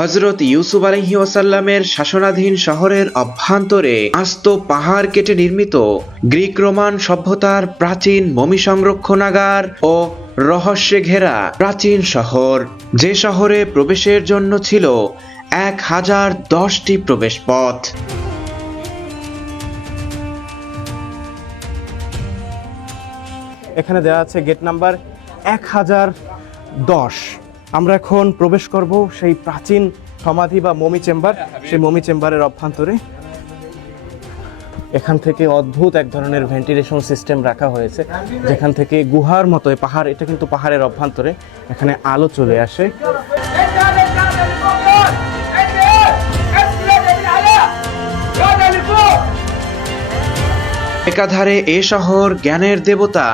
হজরত ইউসুফ আলহি ওসাল্লামের শাসনাধীন শহরের অভ্যন্তরে আস্ত পাহাড় কেটে নির্মিত গ্রিক রোমান সভ্যতার প্রাচীন মমি সংরক্ষণাগার ও রহস্যে ঘেরা প্রাচীন শহর। যে শহরে প্রবেশের জন্য ছিল এক হাজার দশটি প্রবেশ পথ এখানে দেওয়া আছে গেট নাম্বার এক হাজার দশ। আমরা এখন প্রবেশ করব সেই প্রাচীন সমাধি বা মমি চেম্বার, সেই মমি চেম্বারের অভ্যন্তরে। এখান থেকে অদ্ভুত এক ধরনের ভেন্টিলেশন সিস্টেম রাখা হয়েছে, যেখান থেকে গুহার মতো পাহাড়, এটা কিন্তু পাহাড়ের অভ্যন্তরে, এখানে আলো চলে আসে। একাধারে এ শহর জ্ঞানের দেবতা,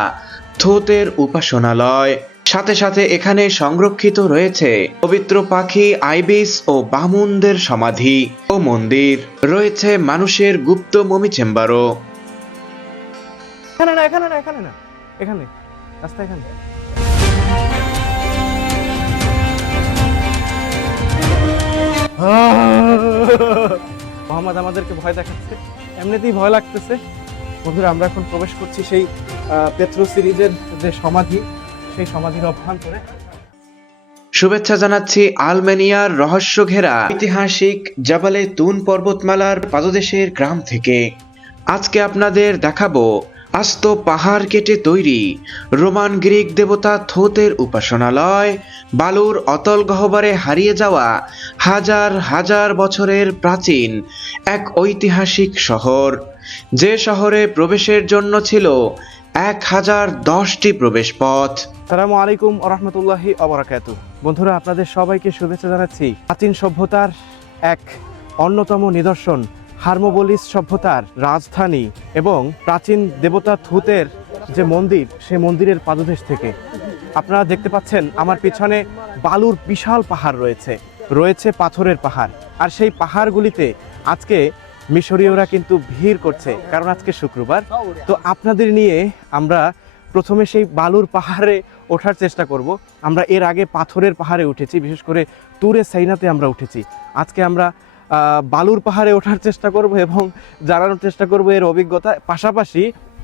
থোতের উপাসনালয়। সাথে সাথে এখানে সংরক্ষিত রয়েছে পবিত্র পাখি, আইবিস ও বামুনদের সমাধি ও মন্দির। রয়েছে মানুষের গুপ্ত মমি চেম্বারও। এখানে না এখানে না এখানে না। এখানে, রাস্তা এখানে। মোহাম্মদ আমাদেরকে ভয় দেখাচ্ছে। এমনিতেই ভয় লাগতেছে। বন্ধুরা, আমরা এখন প্রবেশ করছি সেই পেত্রো সিরিজের যে সমাধি সেই সমাধির অভ্যন্তরে। শুভেচ্ছা জানাচ্ছি আলমেনিয়ার রহস্য ঘেরা ঐতিহাসিক জাবালে তুন পর্বতমালার পাদদেশের গ্রাম থেকে। আজকে আপনাদের দেখাবো আস্ত পাহাড় কেটে তৈরি রোমান গ্রিক দেবতা থোতের উপাসনালয়, বালুর অতল গহ্বরে হারিয়ে যাওয়া হাজার হাজার বছরের প্রাচীন এক ঐতিহাসিক শহর। যে শহরে প্রবেশের জন্য ছিল এক হাজার দশটি প্রবেশ পথ সালামু আলাইকুম রহমতুল্লাহি অবরাকাতু বন্ধুরা, আপনাদের সবাইকে শুভেচ্ছা জানাচ্ছি প্রাচীন সভ্যতার এক অন্যতম নিদর্শন, হার্মোবোলিস সভ্যতার রাজধানী এবং প্রাচীন দেবতা থুতের যে মন্দির, সেই মন্দিরের পাদদেশ থেকে। আপনারা দেখতে পাচ্ছেন, আমার পিছনে বালুর বিশাল পাহাড় রয়েছে। রয়েছে পাথরের পাহাড়। আর সেই পাহাড়গুলিতে আজকে মিশরীয়রা কিন্তু ভিড় করছে, কারণ আজকে শুক্রবার। তো আপনাদের নিয়ে আমরা প্রথমে সেই বালুর পাহাড়ে ওঠার চেষ্টা করব। আমরা এর আগে পাথরের পাহাড়ে উঠেছি, বিশেষ করে তুরে সাইনাতে আমরা উঠেছি। আজকে আমরা বালুর পাহাড়ে ওঠার চেষ্টা করব এবং জানানোর চেষ্টা করব এর অভিজ্ঞতা। পাশাপাশি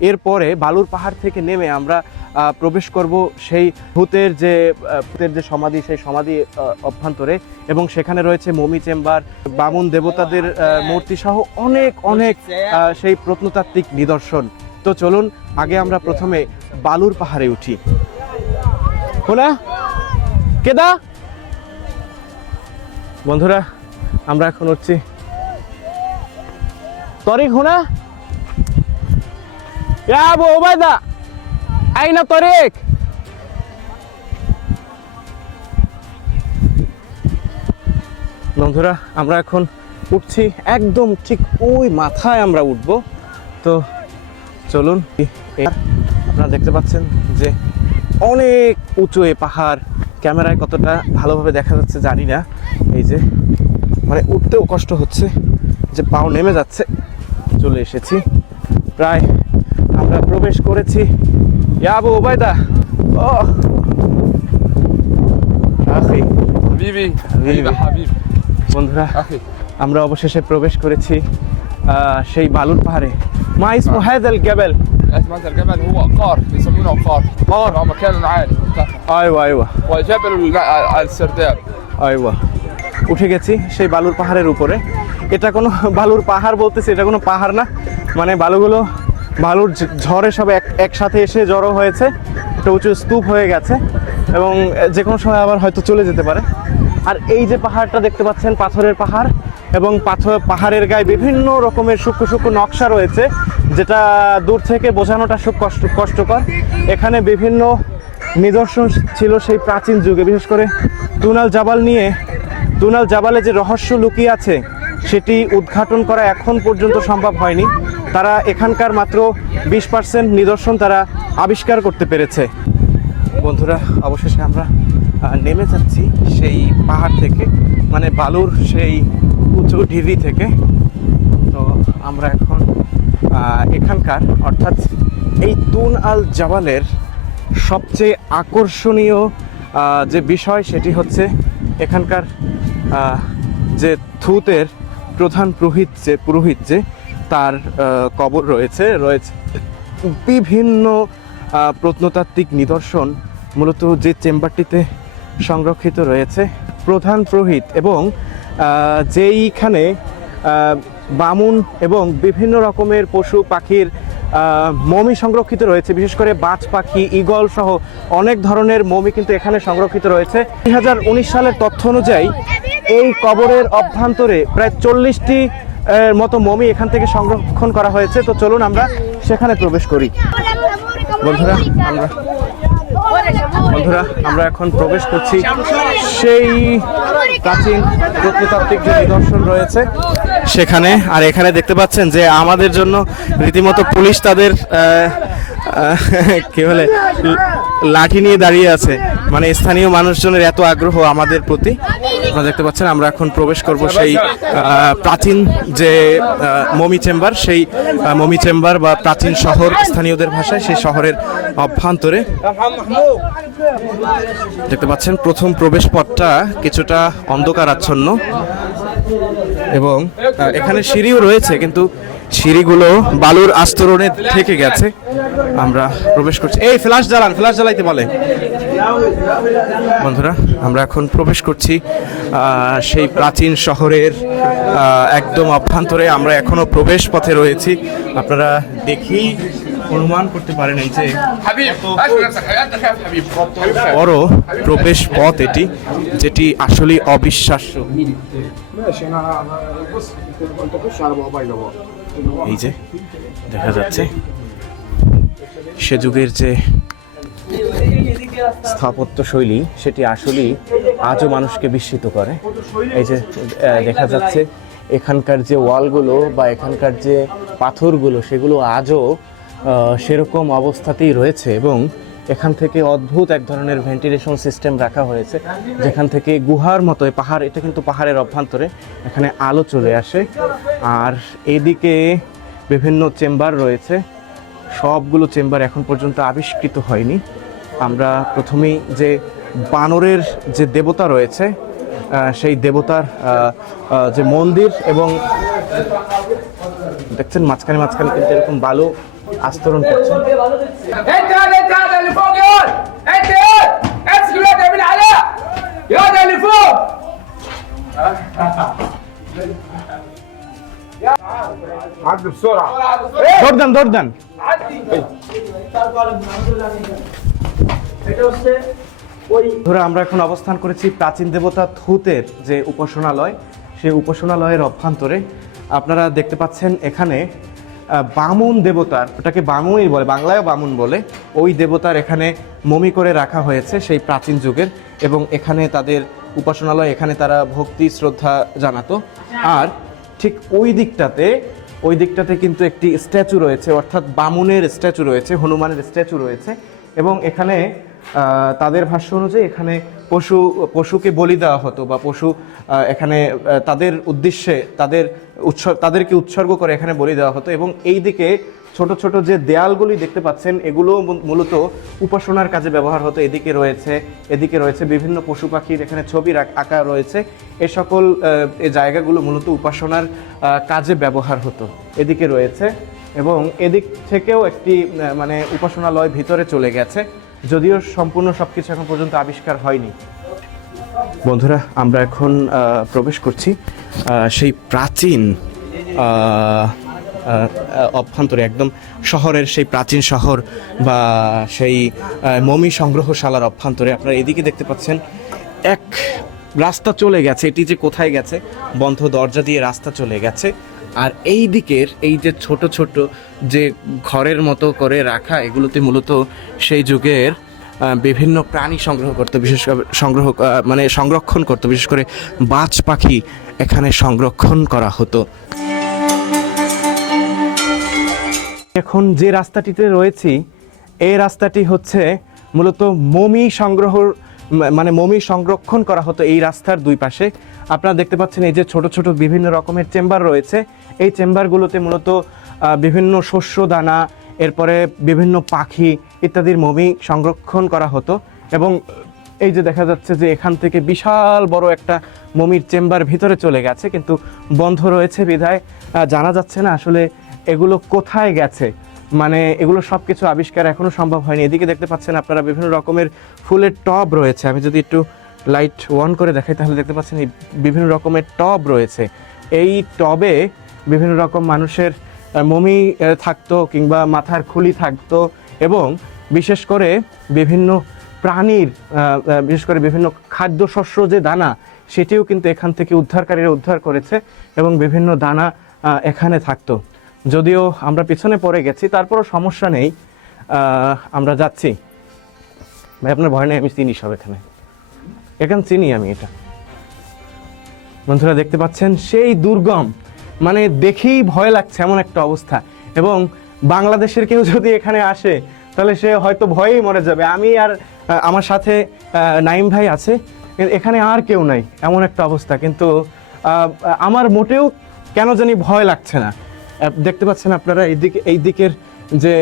এরপরে বালুর পাহাড় থেকে নেমে আমরা প্রবেশ করব সেই ভূতের যে ভূতের যে সমাধি, সেই সমাধি অভ্যন্তরে এবং সেখানে রয়েছে মমি চেম্বার, বামুন দেবতাদের মূর্তি সহ অনেক অনেক সেই প্রত্নতাত্ত্বিক নিদর্শন। তো চলুন, আগে আমরা প্রথমে বালুর পাহাড়ে উঠি। হোনা কেদা? বন্ধুরা, আমরা এখন উঠছি। তরিক, হোনা? ইয়া আবু ওবায়দা আইনা তরিক। বন্ধুরা, আমরা এখন উঠছি একদম ঠিক ওই মাথায় আমরা উঠব। তো চলুন আপনারা দেখতে পাচ্ছেন যে অনেক উঁচু এ পাহাড়। ক্যামেরায় কতটা ভালোভাবে দেখা যাচ্ছে জানি না। এই যে মানে উঠতেও কষ্ট হচ্ছে, যে পাও নেমে যাচ্ছে। চলে এসেছি। প্রায় প্রবেশ করেছি। আবু ওবায়দা ও। বন্ধুরা আমরা অবশেষে প্রবেশ করেছি সেই বালুর পাহাড়ে। ما اسمه هذا الجبل গ্যাবেল। هذا الجبل هو قار يسمونه قار قار هو مكان উঠে গেছি সেই বালুর পাহাড়ের উপরে। এটা কোনো বালুর পাহাড় বলতেছি এটা কোনো পাহাড় না। মানে বালুগুলো বালুর ঝ- ঝড়ে সব এক একসাথে এসে জড়ো হয়েছে, একটা উঁচু স্তূপ হয়ে গেছে এবং যে কোনো সময় আবার হয়তো চলে যেতে পারে। আর এই যে পাহাড়টা দেখতে পাচ্ছেন, পাথরের পাহাড় এবং পাথর পাহাড়ের গায়ে বিভিন্ন রকমের সূক্ষ্ম সূক্ষ্ম নকশা রয়েছে, যেটা দূর থেকে বোঝানোটা খুব কষ্ট কষ্টকর। এখানে বিভিন্ন নিদর্শন ছিল সেই প্রাচীন যুগে, বিশেষ করে তুনাল জাবাল নিয়ে। তুনাল জাবালে যে রহস্য লুকিয়ে আছে, সেটি উদ্ঘাটন করা এখন পর্যন্ত সম্ভব হয়নি। তারা এখানকার মাত্র বিশ পার্সেন্ট নিদর্শন তারা আবিষ্কার করতে পেরেছে। বন্ধুরা, অবশেষে আমরা নেমে যাচ্ছি সেই পাহাড় থেকে মানে বালুর সেই উঁচু ঢিবি থেকে। তো আমরা এখন এখানকার, অর্থাৎ এই তুন আল জাবালের সবচেয়ে আকর্ষণীয় যে বিষয় সেটি হচ্ছে এখানকার যে থুতের প্রধান পুরোহিত যে পুরোহিত যে তার কবর রয়েছে রয়েছে বিভিন্ন প্রত্নতাত্ত্বিক নিদর্শন, মূলত যে চেম্বারটিতে সংরক্ষিত রয়েছে, প্রধান পুরোহিত এবং যেইখানে বামুন এবং বিভিন্ন রকমের পশু পাখির মমি সংরক্ষিত রয়েছে, বিশেষ করে বাজ পাখি, ঈগল সহ অনেক ধরনের মমি কিন্তু এখানে সংরক্ষিত রয়েছে। দুই সালের তথ্য অনুযায়ী, এই কবরের অভ্যন্তরে প্রায় চল্লিশটি মতো মমি এখান থেকে সংরক্ষণ করা হয়েছে। তো চলুন আমরা সেখানে প্রবেশ করি। বন্ধুরা, আমরা বন্ধুরা, আমরা এখন প্রবেশ করছি। সেই প্রাচীন প্রত্নতাত্ত্বিক যে নিদর্শন রয়েছে সেখানে। আর এখানে দেখতে পাচ্ছেন যে আমাদের জন্য রীতিমতো পুলিশ তাদের কি বলে লাঠি নিয়ে দাঁড়িয়ে আছে। মানে স্থানীয় মানুষজনের এত আগ্রহ আমাদের প্রতি। আপনারা দেখতে পাচ্ছেন, আমরা এখন প্রবেশ করব সেই প্রাচীন যে মমি চেম্বার, সেই মমি চেম্বার বা প্রাচীন শহর স্থানীয়দের ভাষায়, সেই শহরের অভ্যন্তরে। দেখতে পাচ্ছেন, প্রথম প্রবেশ পথটা কিছুটা অন্ধকারাচ্ছন্ন এবং এখানে সিঁড়িও রয়েছে, কিন্তু সিঁড়িগুলো বালুর আস্তরণে থেকে গেছে। আমরা প্রবেশ করছি। এই ফ্ল্যাশ জ্বালান ফ্ল্যাশ জ্বালাইতে বলে। বন্ধুরা আমরা এখন প্রবেশ করছি সেই প্রাচীন শহরের একদম অভ্যন্তরে। আমরা এখনও প্রবেশ পথে রয়েছি। আপনারা দেখি অনুমান করতে পারেন এই যে বড় প্রবেশ পথ এটি যেটি আসলে অবিশ্বাস্য। এই যে, দেখা যাচ্ছে, সে যুগের যে স্থাপত্য শৈলী, সেটি আসলেই আজও মানুষকে বিস্মিত করে। এই যে দেখা যাচ্ছে, এখানকার যে ওয়ালগুলো বা এখানকার যে পাথরগুলো, সেগুলো আজও সেরকম অবস্থাতেই রয়েছে এবং এখান থেকে অদ্ভুত এক ধরনের ভেন্টিলেশন সিস্টেম রাখা হয়েছে, যেখান থেকে গুহার মতো পাহাড়, এটা কিন্তু পাহাড়ের অভ্যন্তরে, এখানে আলো চলে আসে। আর এদিকে বিভিন্ন চেম্বার রয়েছে, সবগুলো চেম্বার এখন পর্যন্ত আবিষ্কৃত হয়নি। আমরা প্রথমেই যে বানরের যে দেবতা রয়েছে সেই দেবতার যে মন্দির এবং দেখছেন মাঝখানে মাঝখানে কিন্তু এরকম বালু আস্তরণ করছে। انت هذا انت هذا اللي فوق يا ولد انت يا ولد امسك الواد يا ابن علاء يا ولد اللي فوق عد بسرعه দৌড় দেন দৌড় দেন ধরে আমরা এখন অবস্থান করেছি প্রাচীন দেবতা থুতের যে উপাসনালয় সেই উপাসনালয়ের অভ্যন্তরে আপনারা দেখতে পাচ্ছেন এখানে আহ, বামুন দেবতার, ওটাকে বামুনই বলে বাংলায়ও বামুন বলে, ওই দেবতার এখানে মমি করে রাখা হয়েছে সেই প্রাচীন যুগের এবং এখানে তাদের উপাসনালয়, এখানে তারা ভক্তি, শ্রদ্ধা জানাতো। আর ঠিক ওই দিকটাতে ওই দিকটাতে কিন্তু একটি স্ট্যাচু রয়েছে, অর্থাৎ বামুনের স্ট্যাচু রয়েছে, হনুমানের স্ট্যাচু রয়েছে এবং এখানে তাদের ভাষ্য অনুযায়ী এখানে পশু, পশুকে বলি দেওয়া হতো বা পশু এখানে তাদের উদ্দেশ্যে, তাদের উৎসর্গ তাদেরকে উৎসর্গ করে এখানে বলি দেওয়া হতো এবং এই দিকে ছোট ছোট যে দেয়ালগুলি দেখতে পাচ্ছেন এগুলো মূলত উপাসনার কাজে ব্যবহার হতো। এদিকে রয়েছে এদিকে রয়েছে বিভিন্ন পশু পাখির এখানে ছবি আঁকা রয়েছে। এ সকল জায়গাগুলো মূলত উপাসনার কাজে ব্যবহার হতো। এদিকে রয়েছে এবং এদিক থেকেও একটি মানে উপাসনালয় ভিতরে চলে গেছে। যদিও সম্পূর্ণ সব কিছু এখন পর্যন্ত আবিষ্কার হয়নি। বন্ধুরা, আমরা এখন প্রবেশ করছি সেই প্রাচীন অভ্যন্তরে, একদম শহরের সেই প্রাচীন শহর বা সেই মমি সংগ্রহশালার অভ্যন্তরে। আপনারা এদিকে দেখতে পাচ্ছেন, এক রাস্তা চলে গেছে, এটি যে কোথায় গেছে, বন্ধ দরজা দিয়ে রাস্তা চলে গেছে। আর এই দিকের এই যে ছোট ছোট যে ঘরের মতো করে রাখা, এগুলোতে মূলত সেই যুগের বিভিন্ন প্রাণী সংগ্রহ করতো, বিশেষ করে সংগ্রহ মানে সংরক্ষণ করতো, বিশেষ করে বাজ পাখি এখানে সংরক্ষণ করা হতো। এখন যে রাস্তাটিতে রয়েছি, এই রাস্তাটি হচ্ছে মূলত মমি সংগ্রহ মানে মমি সংরক্ষণ করা হতো এই রাস্তার দুই পাশে। আপনারা দেখতে পাচ্ছেন এই যে ছোট ছোট বিভিন্ন রকমের চেম্বার রয়েছে। এই চেম্বারগুলোতে মূলত বিভিন্ন শস্য দানা, এরপরে বিভিন্ন পাখি ইত্যাদির মমি সংরক্ষণ করা হতো। এবং এই যে দেখা যাচ্ছে যে এখান থেকে বিশাল বড় একটা মমির চেম্বার ভিতরে চলে গেছে, কিন্তু বন্ধ রয়েছে বিধায়। জানা যাচ্ছে না আসলে এগুলো কোথায় গেছে। মানে এগুলো সব কিছু আবিষ্কার এখনও সম্ভব হয়নি। এদিকে দেখতে পাচ্ছেন আপনারা বিভিন্ন রকমের ফুলের টব রয়েছে। আমি যদি একটু লাইট অন করে দেখাই, তাহলে দেখতে পাচ্ছেন এই বিভিন্ন রকমের টব রয়েছে। এই টবে বিভিন্ন রকম মানুষের মমি থাকতো কিংবা মাথার খুলি থাকতো এবং বিশেষ করে বিভিন্ন প্রাণীর বিশেষ করে বিভিন্ন খাদ্যশস্য যে দানা, সেটিও কিন্তু এখান থেকে উদ্ধারকারীরা উদ্ধার করেছে এবং বিভিন্ন দানা এখানে থাকতো। যদিও আমরা পিছনে পড়ে গেছি, তারপরও সমস্যা নেই। আমরা যাচ্ছি। ভাই, আপনার ভয় নেই, আমি চিনি সব এখানে। এখানে চিনি আমি এটা। বন্ধুরা, দেখতে পাচ্ছেন, সেই দুর্গম মানে দেখেই ভয় লাগছে এমন একটা অবস্থা। এবং বাংলাদেশের কেউ যদি এখানে আসে, তাহলে সে হয়তো ভয়েই মরে যাবে। আমি আর আমার সাথে নাইম ভাই আছে, এখানে আর কেউ নাই, এমন একটা অবস্থা। কিন্তু আমার মোটেও কেন জানি ভয় লাগছে না। দেখতে পাচ্ছেন আপনারা, এই দিকে এই দিকের যে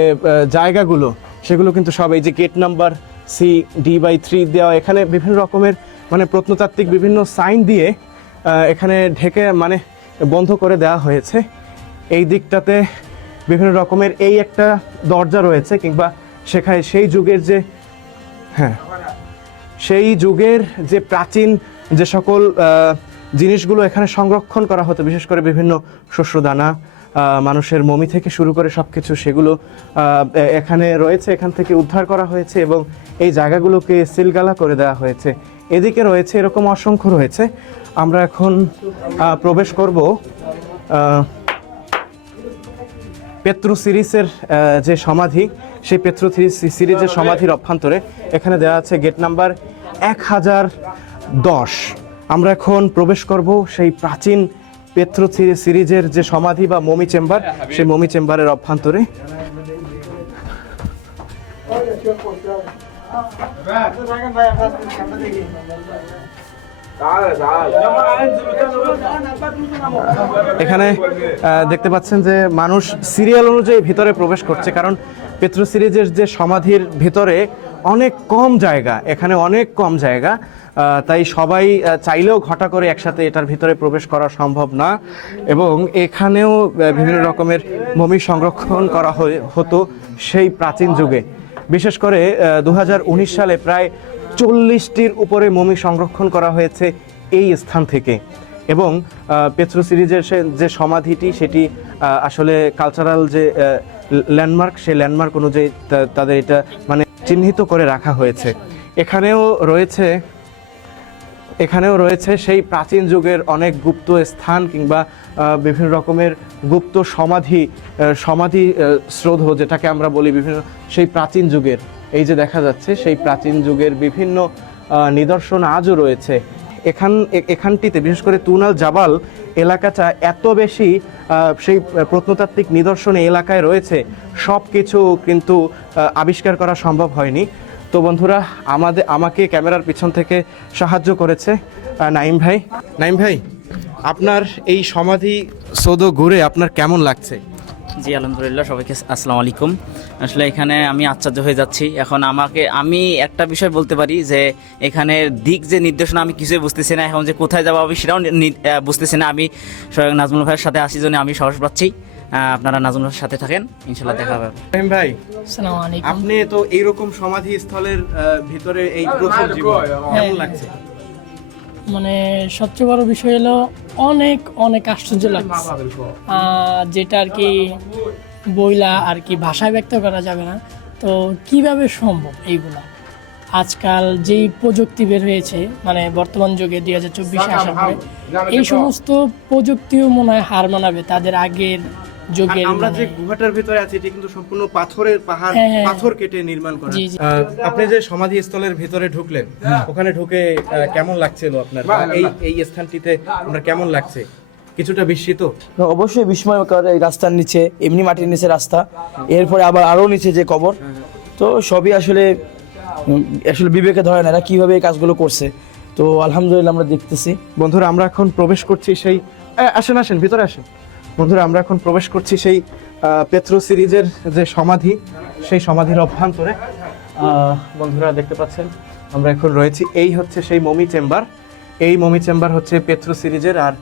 জায়গাগুলো, সেগুলো কিন্তু সব এই যে gate number C D by three দেওয়া, এখানে বিভিন্ন রকমের মানে প্রত্নতাত্ত্বিক বিভিন্ন সাইন দিয়ে এখানে ঢেকে মানে বন্ধ করে দেওয়া হয়েছে। এই দিকটাতে বিভিন্ন রকমের এই একটা দরজা রয়েছে, কিংবা সেখানে সেই যুগের যে হ্যাঁ সেই যুগের যে প্রাচীন যে সকল জিনিসগুলো এখানে সংরক্ষণ করা হতো, বিশেষ করে বিভিন্ন শস্যদানা মানুষের মমি থেকে শুরু করে সব কিছু সেগুলো এখানে রয়েছে, এখান থেকে উদ্ধার করা হয়েছে এবং এই জায়গাগুলোকে সিলগালা করে দেওয়া হয়েছে। এদিকে রয়েছে, এরকম অসংখ্য রয়েছে। আমরা এখন প্রবেশ করব পেত্রু সিরিজের যে সমাধি, সেই পেত্রু সিরিজের সমাধির অভ্যন্তরে এখানে দেওয়া আছে গেট নাম্বার এক হাজার দশ। আমরা এখন প্রবেশ করব সেই প্রাচীন পেত্রু সিরিজের যে সমাধি বা মমি চেম্বার সেই মমি চেম্বারের অভ্যন্তরে। এখানে দেখতে পাচ্ছেন যে মানুষ সিরিয়াল অনুযায়ী ভিতরে প্রবেশ করছে কারণ পেত্রো সিরিজের যে সমাধির ভিতরে অনেক কম জায়গা এখানে অনেক কম জায়গা। তাই সবাই চাইলেও ঘটা করে একসাথে এটার ভিতরে প্রবেশ করা সম্ভব না। এবং এখানেও বিভিন্ন রকমের মমি সংরক্ষণ করা হতো সেই প্রাচীন যুগে। বিশেষ করে দু হাজার উনিশ সালে প্রায় চল্লিশটির উপরে মমি সংরক্ষণ করা হয়েছে এই স্থান থেকে। এবং পেট্রো সিরিজের যে সমাধিটি, সেটি আসলে কালচারাল যে ল্যান্ডমার্ক সেই ল্যান্ডমার্ক অনুযায়ী তাদের এটা মানে চিহ্নিত করে রাখা হয়েছে। এখানেও রয়েছে এখানেও রয়েছে সেই প্রাচীন যুগের অনেক গুপ্ত স্থান কিংবা বিভিন্ন রকমের গুপ্ত সমাধি সমাধি শ্রোধ যেটাকে আমরা বলি বিভিন্ন সেই প্রাচীন যুগের। এই যে দেখা যাচ্ছে সেই প্রাচীন যুগের বিভিন্ন নিদর্শন আজও রয়েছে। এখান এখানটিতে বিশেষ করে তুনাল জাবাল এলাকাটা এত বেশি সেই প্রত্নতাত্ত্বিক নিদর্শন এলাকায় রয়েছে। সব কিছু কিন্তু আবিষ্কার করা সম্ভব হয়নি। তো বন্ধুরা আমাদের আমাকে ক্যামেরার পিছন থেকে সাহায্য করেছে নাইম ভাই। নাইম ভাই, আপনার এই সমাধি সৌধ ঘুরে আপনার কেমন লাগছে? জি, আলহামদুলিল্লাহ, সবাইকে আসসালামু আলাইকুম। আসলে এখানে আমি আশ্চর্য হয়ে যাচ্ছি। এখন আমাকে আমি একটা বিষয় বলতে পারি যে, এখানে দিক যে নির্দেশনা, আমি কিছুই বুঝতেছি না। এখন যে কোথায় যাব আমি সেটাও বুঝতেছি না। আমি স্বয়ং নাজমুল ভাইয়ের সাথে আসি জন্য আমি সাহস পাচ্ছি। আপনারা নাজমুল ভাইয়ের সাথে থাকেন ইনশাল্লাহ দেখা হবে। নাইম ভাই আপনি তো এইরকম সমাধি স্থলের ভিতরে এই প্রথম জীবন। কেমন লাগছে? মানে সবচেয়ে বড় বিষয় হলো অনেক অনেক আশ্চর্য লাগছে। আহ, যেটা আর কি বইলা আর কি ভাষায় ব্যক্ত করা যাবে না। তো কীভাবে সম্ভব এইগুলা? আজকাল যেই প্রযুক্তি বের হয়েছে মানে বর্তমান যুগে দুই হাজার চব্বিশে আসার পরে এই সমস্ত প্রযুক্তিও মনে হয় হার মানাবে। তাদের আগের যুগের আমরা যে গুহাটার ভিতরে আছি এটি কিন্তু সম্পূর্ণ পাথরের পাহাড় হ্যাঁ, হ্যাঁ। পাথর কেটে নির্মাণ করা। আপনি যে সমাধি স্থলের ভিতরে ঢুকলেন ওখানে ঢুকে কেমন লাগছিল আপনার? এই এই স্থানটিতে আপনার কেমন লাগছে? কিছুটা বিস্মিত? অবশ্যই বিস্ময়কর এই রাস্তার নিচে এমনি মাটির নিচে রাস্তা। এরপরে আবার আরও নিচে যে কবর। তো সবই আসলে আসলে বিবেকে ধরে না এরা কীভাবে এই কাজগুলো করছে। তো আলহামদুলিল্লাহ আমরা দেখতেছি। বন্ধুরা আমরা এখন প্রবেশ করছি সেই আসেন আসেন ভিতরে আসেন। বন্ধুরা, আমরা এখন প্রবেশ করছি সেই পেত্রো সিরিজের যে সমাধি, সেই সমাধির অভ্যন্তরে। বন্ধুরা, দেখতে পাচ্ছেন, আমরা এখন রয়েছি। এই হচ্ছে সেই মমি চেম্বার। এই মমি চেম্বার হচ্ছে পেট্রো সিরিজের, আর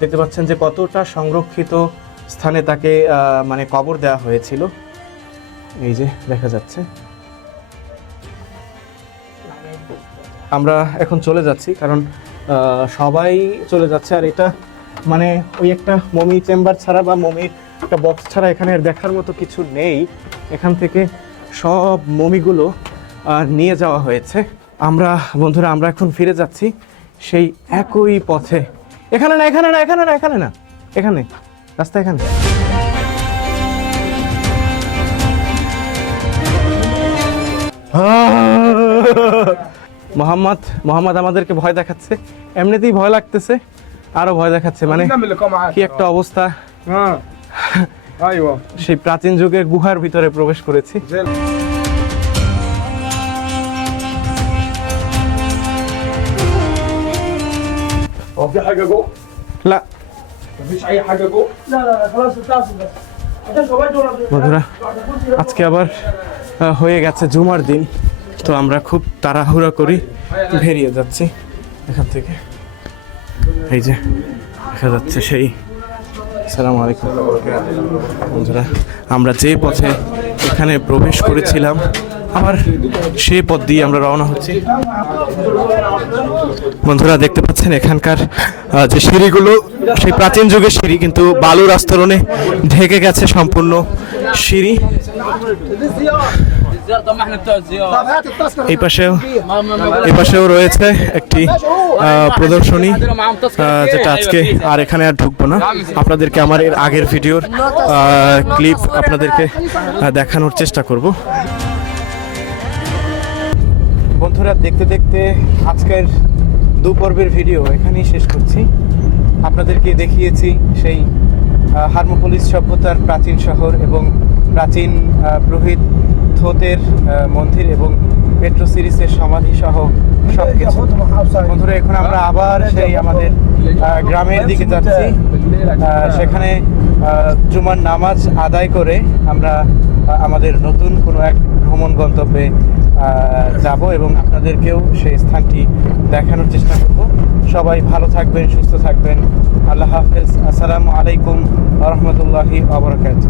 দেখতে পাচ্ছেন যে কতটা সংরক্ষিত স্থানে তাকে মানে কবর দেওয়া হয়েছিল। এই যে, দেখা যাচ্ছে। আমরা এখন চলে যাচ্ছি, কারণ সবাই চলে যাচ্ছে, আর এটা মানে ওই একটা মমি চেম্বার ছাড়া বা মমির একটা বক্স ছাড়া এখানে দেখার মতো কিছু নেই। এখান থেকে সব মমিগুলো নিয়ে যাওয়া হয়েছে। আমরা, বন্ধুরা, আমরা এখন ফিরে যাচ্ছি সেই একই পথে। এখানে না এখানে না এখানে না এখানে না, এখানে, রাস্তা এখানে। মোহাম্মদ মোহাম্মদ আমাদেরকে ভয় দেখাচ্ছে। এমনিতেই ভয় লাগতেছে। আরো ভয় দেখাচ্ছে মানে نعمل لكم معاك কি একটা অবস্থা اه ايوه সেই প্রাচীন যুগের গুহার ভিতরে প্রবেশ করেছি زي هو في حاجه جوه؟ لا مفيش اي حاجه جوه؟ বন্ধুরা আজকে আবার আহ, হয়ে গেছে জুমার দিন তো আমরা খুব তাড়াহুড়া করি বেরিয়ে যাচ্ছি এখান থেকে এই যে দেখা যাচ্ছে সেই সালাম আলাইকুম। বন্ধুরা, আমরা যে পথে এখানে প্রবেশ করেছিলাম, আবার সেই পথ দিয়ে আমরা রওনা হচ্ছি। বন্ধুরা, দেখতে পাচ্ছেন এখানকার যে সিঁড়িগুলো, সেই প্রাচীন যুগের সিঁড়ি, কিন্তু বালুর আস্তরণে ঢেকে গেছে সম্পূর্ণ সিঁড়ি। এই পাশেও এই পাশেও রয়েছে একটি প্রদর্শনী যেটা আজকে আর এখানে আর ঢুকবো না। আপনাদেরকে আমার এর আগের ভিডিওর ক্লিপ আপনাদেরকে দেখানোর চেষ্টা করব। বন্ধুরা, দেখতে দেখতে আজকের দু পর্বের ভিডিও এখানেই শেষ করছি। আপনাদেরকে দেখিয়েছি সেই হার্মোপোলিস সভ্যতার প্রাচীন শহর এবং প্রাচীন পুরোহিত আহ, মন্দির এবং পেট্রো সমাধি সহ সব কিছু বন্ধুরা এখন আমরা আবার সেই আমাদের গ্রামের দিকে যাচ্ছি। সেখানে জুমার নামাজ আদায় করে আমরা আমাদের নতুন কোনো এক ভ্রমণ গন্তব্যে যাব এবং আপনাদেরকেও সেই স্থানটি দেখানোর চেষ্টা করব। সবাই ভালো থাকবেন সুস্থ থাকবেন। আল্লাহ হাফেজ। আসসালামু আলাইকুম রহমতুল্লাহি আবরকাত